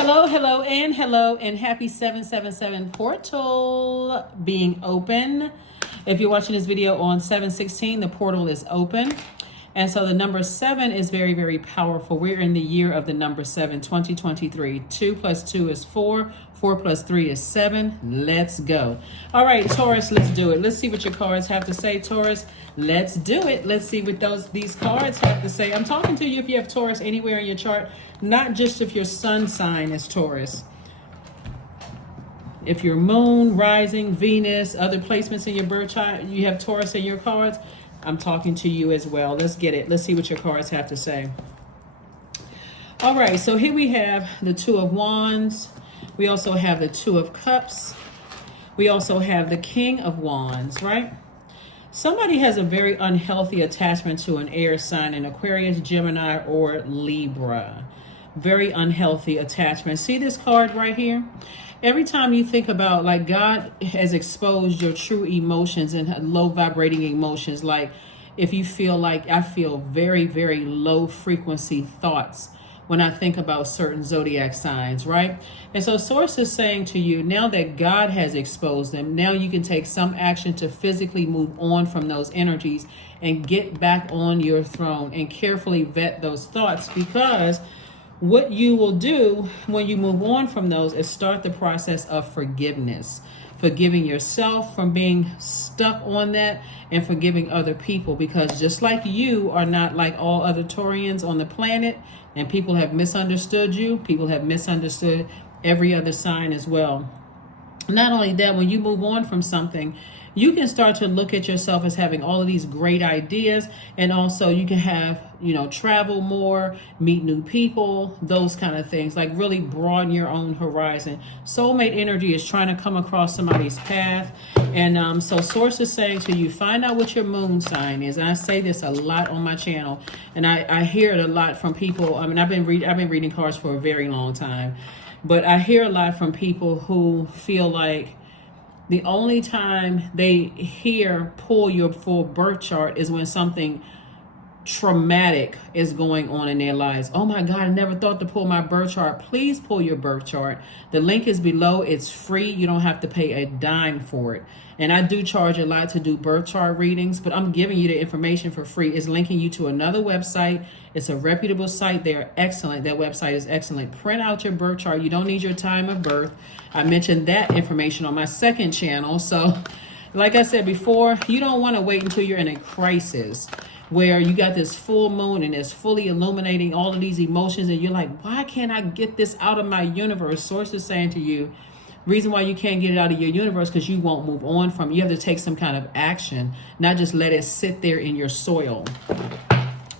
Hello, and happy 777 portal being open. If you're watching this video on 7/16, the portal is open. And so the number 7 is very, very powerful. We're in the year of the number 7, 2023. 2 plus 2 is 4. 4 plus 3 is 7. Let's go. All right, Taurus, let's do it. Let's see what your cards have to say, Taurus. Let's do it. Let's see what these cards have to say. I'm talking to you if you have Taurus anywhere in your chart, not just if your sun sign is Taurus. If your moon, rising, Venus, other placements in your birth chart, you have Taurus in your cards, I'm talking to you as well. Let's get it. Let's see what your cards have to say. All right, so here we have the Two of Wands. We also have the Two of Cups. We also have the King of Wands, right? Somebody has a very unhealthy attachment to an air sign, an Aquarius, Gemini, or Libra. Very unhealthy attachment. See this card right here? Every time you think about, like, God has exposed your true emotions and low vibrating emotions, like if you feel like I feel very, very low frequency thoughts when I think about certain zodiac signs, right? And so Source is saying to you, now that God has exposed them, now you can take some action to physically move on from those energies and get back on your throne and carefully vet those thoughts, because what you will do when you move on from those is start the process of forgiveness. Forgiving yourself from being stuck on that, and forgiving other people, because just like you are not like all other Taurians on the planet, and people have misunderstood you, people have misunderstood every other sign as well. Not only that, when you move on from something, you can start to look at yourself as having all of these great ideas, and also you can have, travel more, meet new people, those kind of things, like really broaden your own horizon. Soulmate energy is trying to come across somebody's path. And so Source is saying to you, find out what your moon sign is. And I say this a lot on my channel, and I hear it a lot from people. I mean, I've been reading cards for a very long time, but I hear a lot from people who feel like the only time they pull your full birth chart is when something traumatic is going on in their lives. Oh my God, I never thought to pull my birth chart. Please pull your birth chart. The link is below. It's free. You don't have to pay a dime for it. And I do charge a lot to do birth chart readings, but I'm giving you the information for free. It's linking you to another website. It's a reputable site. They're excellent. That website is excellent. Print out your birth chart. You don't need your time of birth. I mentioned that information on my second channel. So like I said before, you don't want to wait until you're in a crisis where you got this full moon and it's fully illuminating all of these emotions, and you're like, why can't I get this out of my universe? Source is saying to you, reason why you can't get it out of your universe because you won't move on from it. You have to take some kind of action, not just let it sit there in your soil.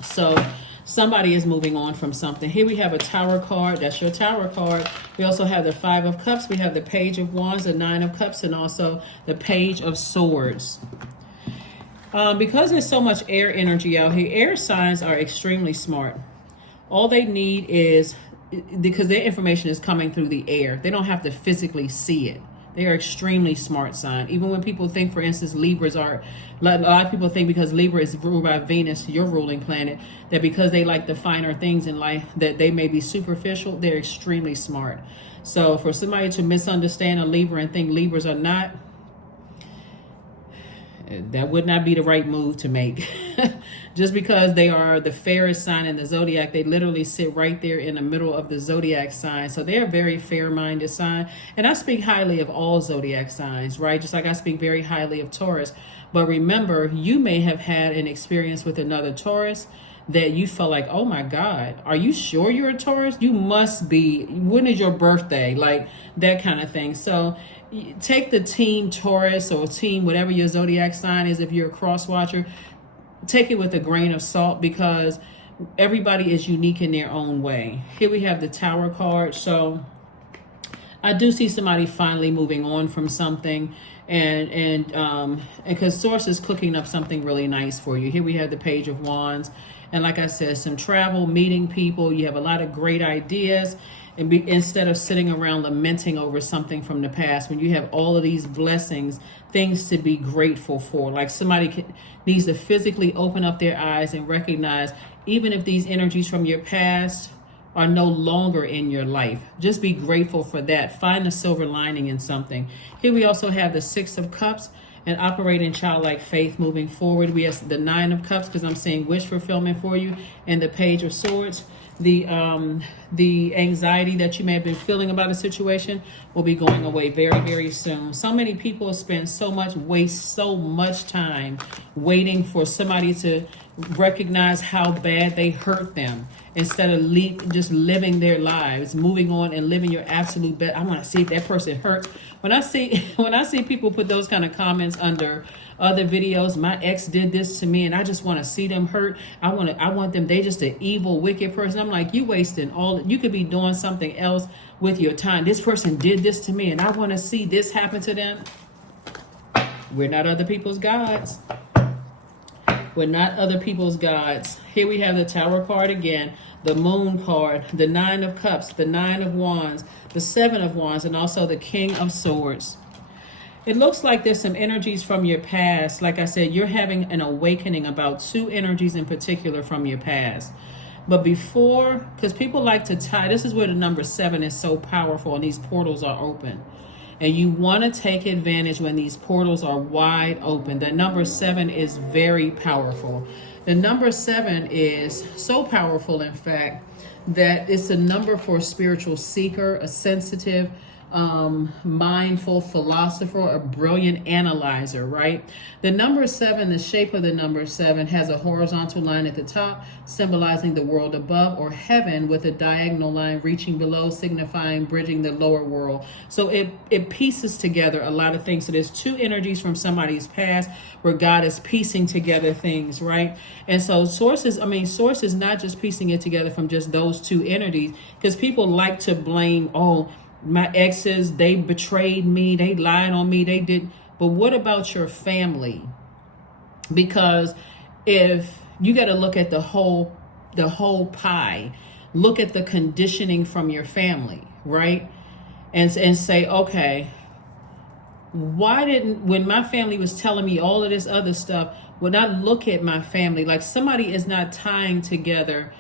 So somebody is moving on from something. Here we have a Tower card. That's your Tower card. We also have the Five of Cups. We have the Page of Wands, the Nine of Cups, and also the Page of Swords. Because there's so much air energy out here, air signs are extremely smart. All they need is, because their information is coming through the air, they don't have to physically see it. They are extremely smart sign. Even when people think, for instance, Libras are, a lot of people think because Libra is ruled by Venus, your ruling planet, that because they like the finer things in life, that they may be superficial. They're extremely smart. So for somebody to misunderstand a Libra and think Libras are not, that would not be the right move to make. Just because they are the fairest sign in the zodiac, they literally sit right there in the middle of the zodiac sign. So they're a very fair-minded sign. And I speak highly of all zodiac signs, right? Just like I speak very highly of Taurus. But remember, you may have had an experience with another Taurus that you felt like, oh my God, are you sure you're a Taurus? You must be. When is your birthday? Like that kind of thing. So take the team Taurus or team whatever your zodiac sign is, if you're a cross watcher, take it with a grain of salt, because everybody is unique in their own way. Here we have the Tower card. So I do see somebody finally moving on from something, and because Source is cooking up something really nice for you. Here we have the Page of Wands, and like I said, some travel, meeting people. You have a lot of great ideas. And instead of sitting around lamenting over something from the past, when you have all of these blessings, things to be grateful for, like somebody needs to physically open up their eyes and recognize, even if these energies from your past are no longer in your life. Just be grateful for that. Find the silver lining in something. Here we also have the Six of Cups and operate in childlike faith moving forward. We have the Nine of Cups because I'm seeing wish fulfillment for you, and the Page of Swords. The anxiety that you may have been feeling about a situation will be going away very, very soon. So many people waste so much time waiting for somebody to recognize how bad they hurt them instead of just living their lives, moving on and living your absolute best. I want to see if that person hurts. When I see people put those kind of comments under other videos, my ex did this to me and I just want to see them hurt. I want them, they just an evil, wicked person. I'm like, you wasting you could be doing something else with your time. This person did this to me and I want to see this happen to them. We're not other people's gods. We're not other people's gods. Here we have the Tower card again, the Moon card, the Nine of Cups, the Nine of Wands, the Seven of Wands, and also the King of Swords. It looks like there's some energies from your past. Like I said, you're having an awakening about two energies in particular from your past. But before, because people like to tie, this is where the number 7 is so powerful and these portals are open. And you want to take advantage when these portals are wide open. The number 7 is very powerful. The number 7 is so powerful, in fact, that it's a number for a spiritual seeker, a sensitive, mindful philosopher, a brilliant analyzer, right? The number 7, the shape of the number 7 has a horizontal line at the top symbolizing the world above, or heaven, with a diagonal line reaching below signifying bridging the lower world. So it pieces together a lot of things. So there's two energies from somebody's past where God is piecing together things, right? And so source is not just piecing it together from just those two energies, because people like to blame, my exes, they betrayed me, they lied on me, they did. But what about your family? Because if you got to look at the whole pie, look at the conditioning from your family, right? And say, okay, when my family was telling me all of this other stuff, when I look at my family, like somebody is not tying together.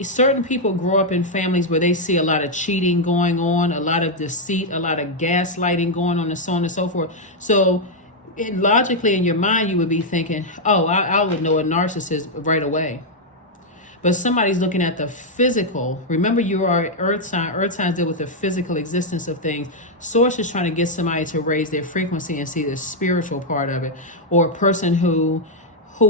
Certain people grow up in families where they see a lot of cheating going on, a lot of deceit, a lot of gaslighting going on, and so on and so forth. So logically in your mind, you would be thinking, I would know a narcissist right away. But somebody's looking at the physical. Remember, you are an earth sign. Earth signs deal with the physical existence of things. Source is trying to get somebody to raise their frequency and see the spiritual part of it. Or a person who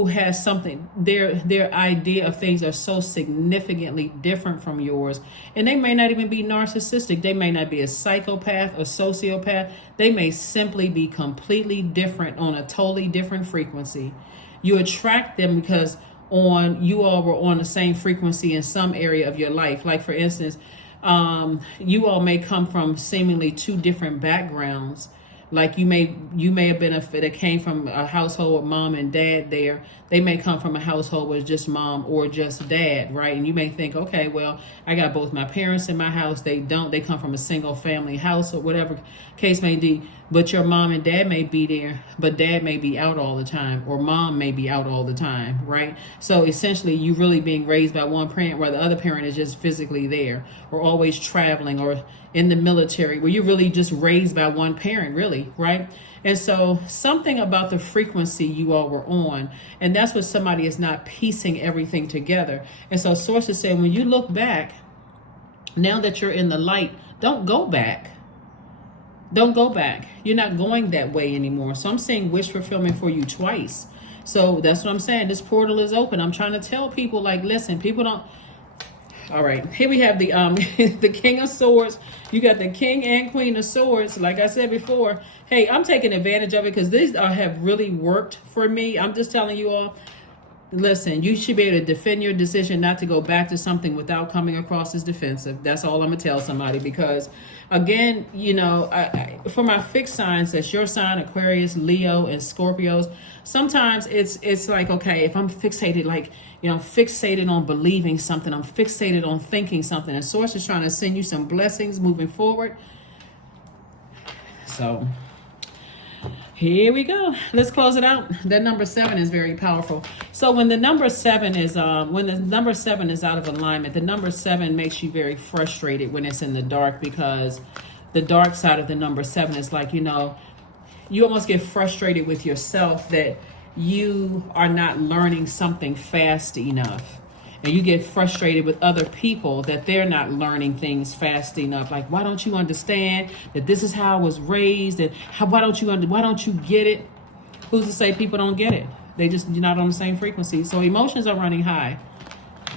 has something, their idea of things are so significantly different from yours. And they may not even be narcissistic. They may not be a psychopath, a sociopath. They may simply be completely different on a totally different frequency. You attract them because you all were on the same frequency in some area of your life. Like for instance, you all may come from seemingly two different backgrounds. Like you may have been that came from a household with mom and dad there. They may come from a household with just mom or just dad, right? And you may think, okay, well, I got both my parents in my house. They don't. They come from a single family house or whatever case may be. But your mom and dad may be there, but dad may be out all the time, or mom may be out all the time, right? So essentially, you really being raised by one parent, while the other parent is just physically there, or always traveling, or in the military, where you're really just raised by one parent, really, right? And so something about the frequency you all were on, and that's what somebody is not piecing everything together. And so sources say, when you look back, now that you're in the light, don't go back. Don't go back. You're not going that way anymore. So I'm saying wish fulfillment for you twice. So that's what I'm saying. This portal is open. I'm trying to tell people, like, listen, people don't. All right. Here we have the the King of Swords. You got the King and Queen of Swords. Like I said before, hey, I'm taking advantage of it because these have really worked for me. I'm just telling you all. Listen, you should be able to defend your decision not to go back to something without coming across as defensive. That's all I'm going to tell somebody, because, again, for my fixed signs, that's your sign, Aquarius, Leo, and Scorpios, sometimes it's like, okay, if I'm fixated, fixated on believing something, I'm fixated on thinking something, and Source is trying to send you some blessings moving forward. So Here we go. Let's close it out. That number 7 is very powerful. So when the number 7 is out of alignment, the number 7 makes you very frustrated when it's in the dark, because the dark side of the number 7 is like, you almost get frustrated with yourself that you are not learning something fast enough. And you get frustrated with other people that they're not learning things fast enough. Like, why don't you understand that this is how I was raised? And why don't you get it? Who's to say people don't get it? You're not on the same frequency. So emotions are running high.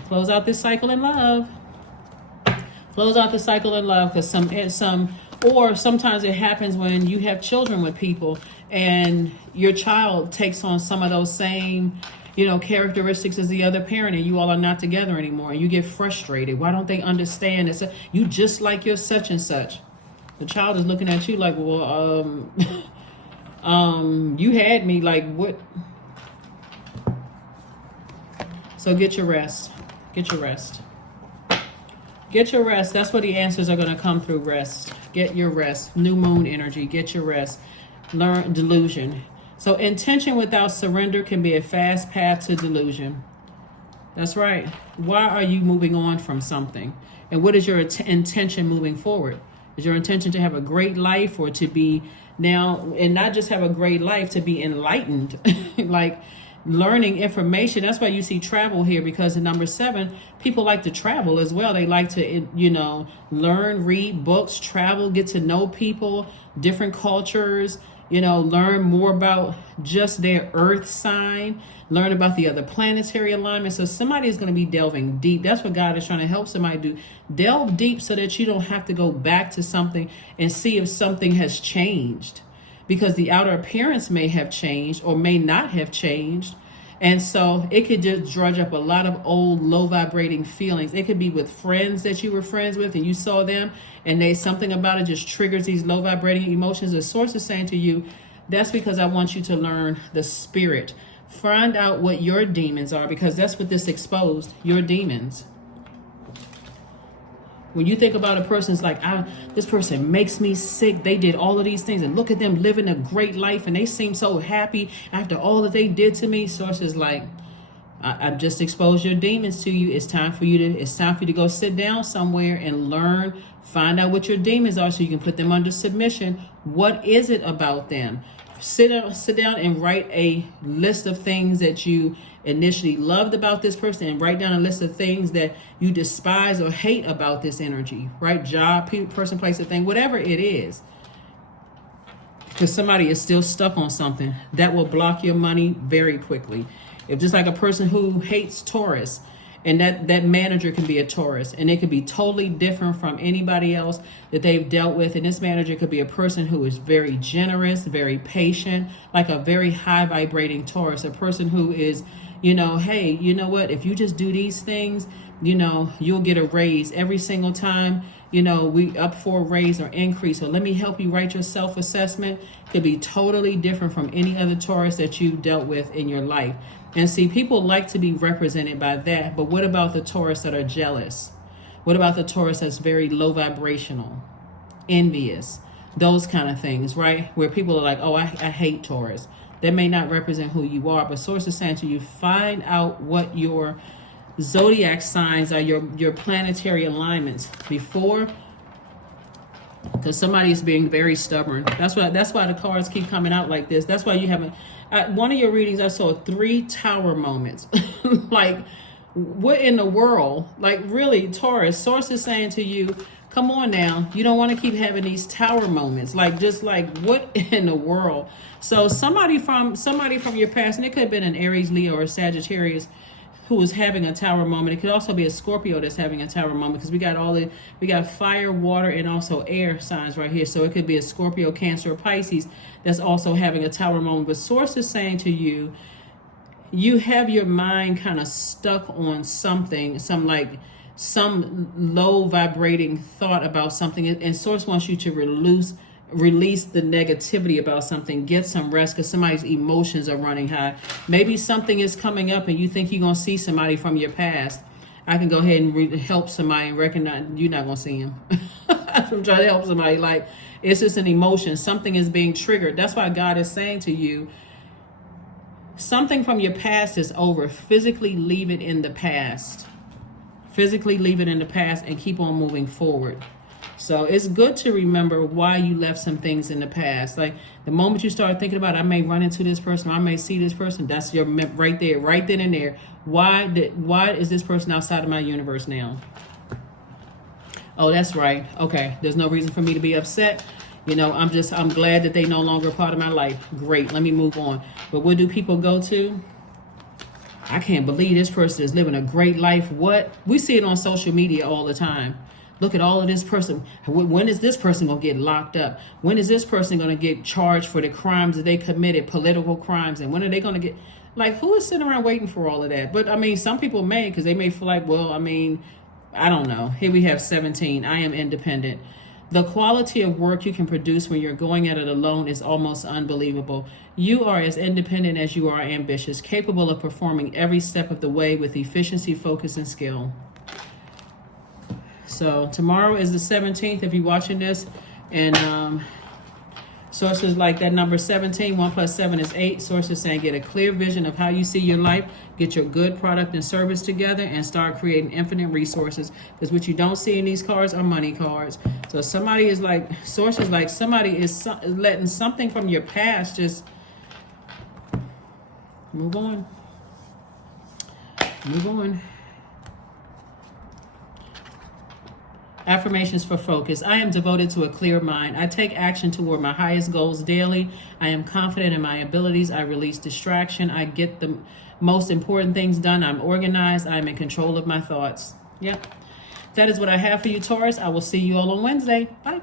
Close out this cycle in love. Close out the cycle in love, because sometimes it happens when you have children with people and your child takes on some of those same characteristics as the other parent, and you all are not together anymore. You get frustrated. Why don't they understand this? You just like your such and such. The child is looking at you like, well, you had me, like, what? So get your rest. Get your rest. Get your rest. That's where the answers are going to come through. Rest. Get your rest. New moon energy. Get your rest. Learn delusion. So intention without surrender can be a fast path to delusion. That's right. Why are you moving on from something? And what is your intention moving forward? Is your intention to have a great life, or to be now, and not just have a great life, to be enlightened, like learning information? That's why you see travel here, because in number 7, people like to travel as well. They like to, learn, read books, travel, get to know people, different cultures, learn more about just their earth sign, learn about the other planetary alignment. So somebody is going to be delving deep. That's what God is trying to help somebody do. Delve deep so that you don't have to go back to something and see if something has changed, because the outer appearance may have changed or may not have changed. And so it could just drudge up a lot of old low vibrating feelings. It could be with friends that you were friends with and you saw them and something about it just triggers these low vibrating emotions. The source is saying to you, that's because I want you to learn the spirit. Find out what your demons are, because that's what this exposed, your demons. When you think about a person, it's like, this person makes me sick. They did all of these things, and look at them living a great life, and they seem so happy after all that they did to me. Source is like, I've just exposed your demons to you. It's time for you to go sit down somewhere and learn, find out what your demons are, so you can put them under submission. What is it about them? Sit down and write a list of things that you initially loved about this person, and write down a list of things that you despise or hate about this energy, right? Job, person, place, or thing, whatever it is. Because somebody is still stuck on something that will block your money very quickly. If just like a person who hates Taurus, and that manager can be a Taurus, and it could be totally different from anybody else that they've dealt with. And this manager could be a person who is very generous, very patient, like a very high vibrating Taurus, a person who is, hey, you know what? If you just do these things, you'll get a raise every single time. We up for a raise or increase. So let me help you write your self-assessment. Could be totally different from any other Taurus that you've dealt with in your life. And see, people like to be represented by that. But what about the Taurus that are jealous? What about the Taurus that's very low vibrational, envious, those kind of things, right? Where people are like, oh, I hate Taurus. That may not represent who you are, but source is saying to you, find out what your zodiac signs are, your planetary alignments before, because somebody is being very stubborn. That's why the cards keep coming out like this. That's why you haven't. One of your readings, I saw 3 tower moments. Like, what in the world? Like, really, Taurus, source is saying to you, come on now. You don't want to keep having these tower moments. Like, just like, what in the world? So somebody from your past, and it could have been an Aries, Leo, or Sagittarius, who is having a tower moment. It could also be a Scorpio that's having a tower moment, because we got fire, water, and also air signs right here. So it could be a Scorpio, Cancer, or Pisces that's also having a tower moment. But source is saying to you, you have your mind kind of stuck on something, some low vibrating thought about something, and source wants you to release the negativity about something. Get some rest, because somebody's emotions are running high. Maybe something is coming up and you think you're going to see somebody from your past. I can go ahead and help somebody and recognize you're not going to see him. I'm trying to help somebody. Like, it's just an emotion. Something is being triggered. That's why God is saying to you, something from your past is over. Physically leave it in the past. Physically leave it in the past and keep on moving forward. So it's good to remember why you left some things in the past. Like, the moment you start thinking about, I may run into this person, I may see this person, that's your right there, right then and there. Why is this person outside of my universe now? Oh, that's right. Okay, there's no reason for me to be upset. You know, I'm glad that they no longer a part of my life. Great, let me move on. But what do people go to? I can't believe this person is living a great life. What? We see it on social media all the time. Look at all of this person. When is this person going to get locked up? When is this person going to get charged for the crimes that they committed, political crimes? And when are they going to get... Like, who is sitting around waiting for all of that? But, I mean, some people may, because they may feel like, well, I mean, I don't know. Here we have 17. I am independent. The quality of work you can produce when you're going at it alone is almost unbelievable. You are as independent as you are ambitious, capable of performing every step of the way with efficiency, focus, and skill. So tomorrow is the 17th if you're watching this. And sources like that number 17, 1 plus 7 is 8. Sources saying get a clear vision of how you see your life, get your good product and service together, and start creating infinite resources. Because what you don't see in these cards are money cards. So somebody is like, sources like somebody is letting something from your past just move on. Move on. Affirmations for focus. I am devoted to a clear mind. I take action toward my highest goals daily. I am confident in my abilities. I release distraction. I get the most important things done. I'm organized. I'm in control of my thoughts. Yep. That is what I have for you, Taurus. I will see you all on Wednesday. Bye.